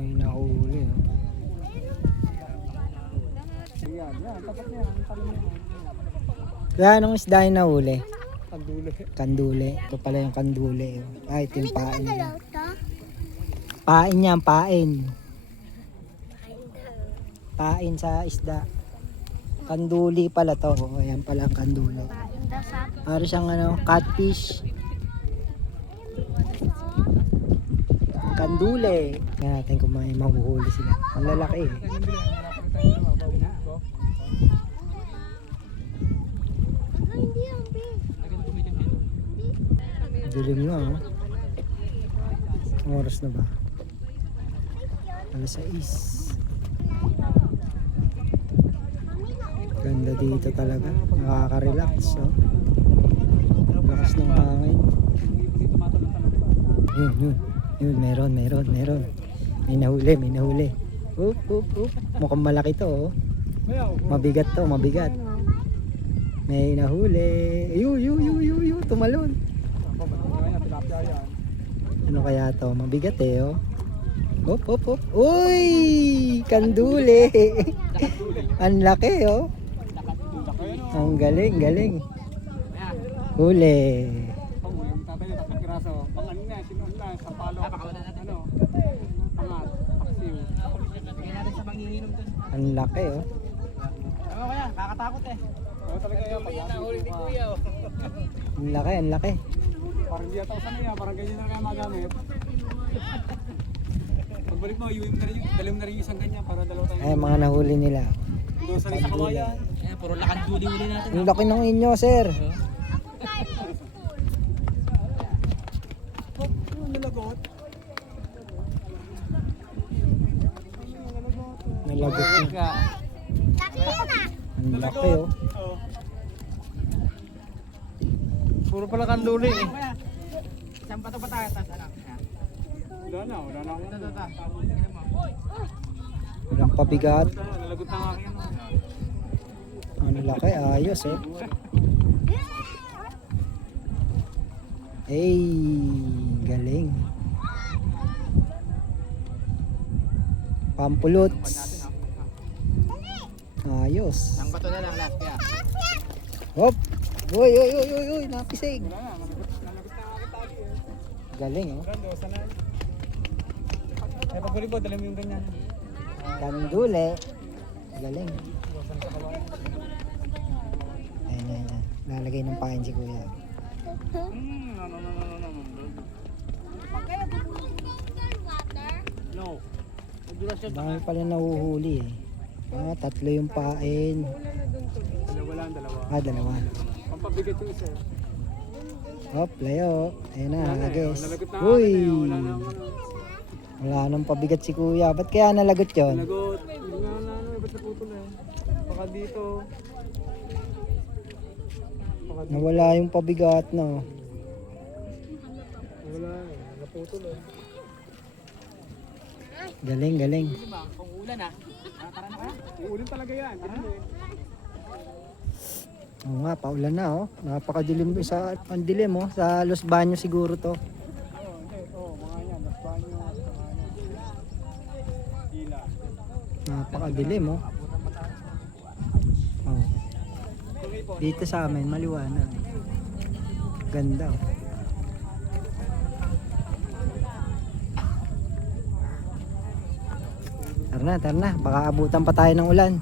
May nahuli, oh. Yan, tapat niya. Ang talim niya. Kaya anong isda yung nahuli? Kandule. Kandule. Ito pala yung kandule. Oh. Ay, ito yung pain niya. Pain yan, pain. Pain sa isda. Kanduli pala to. Oh, ayan pala ang kandule. Para siyang ano, catfish. Kandule. Kaya natin kung may mahuhuli sila. Ang lalaki eh. Dilim nga oh. Ang oras na ba? Alas 6. Ganda dito talaga. Nakaka-relax oh. Lakas ng hangin. Yun, meron. May nahuli. Up. Mukhang malaki to oh. Mabigat to, mabigat. May nahuli. Yu, tumalon. Ano kaya to? Mabigat eh oh. Up. Uy! Kandule. Ang laki oh. Ang galing. Huli. Ang laki oh. Ano kaya? Kakatakot eh. Ano talaga yan? Pag nahuli ni Kuya oh. Ang laki. Parang hindi yata ako sanay parang ganyan na kaya magamit. Pagbalik mo, dalim na rin yung isang ganyan para dalawa tayo. Ay, mga nahuli nila. Doon sa rin sa kawayan. Ayan, puro lakad-huli natin. Ang laki ng inyo, sir. Nalagot. Nalagot na. Ang laki oh. Puro pala kanduli eh. Saan pa ito patatas? Wala na ako. Walang pabigat. Nalagot na nga akin. Ang laki, ayos oh. Ay, galing. Pampulots. Ayos. Ang bato na lang last kaya. Hop. Uy, napisig. Nalagot na nga tali eh. Galing oh. Rando, sanay. Eh pagbalik mo, dala mo yung ganyan. Kandule. Galing. Ayan. Lalagay ng pain si kuya. No. Dami pala nahuhuli eh. Tatlo yung pain. Dalawa. Dalawa. Pampabigat yung isa. Hop, layo. Ayun na, agis. Nalagot na Uy! wala na ako. Wala nang pabigat si kuya. Ba't kaya nalagot yun? Nalagot. Hindi nga ba't naputol eh. Baka dito. Baka dito. Nawala yung pabigat no. Wala naputol eh. Galing. Kung ulan ah. Tara na kaya. Uulin talaga yan. Oo nga, paulan na oh. Napakadilim sa pandilim oh. Sa Los Baños siguro to. Mga yan. Mas banyo. Hila. Napakadilim oh. Oh. Dito sa amin maliwanag. Ganda oh. Tara na. Baka abutan pa tayo ng ulan.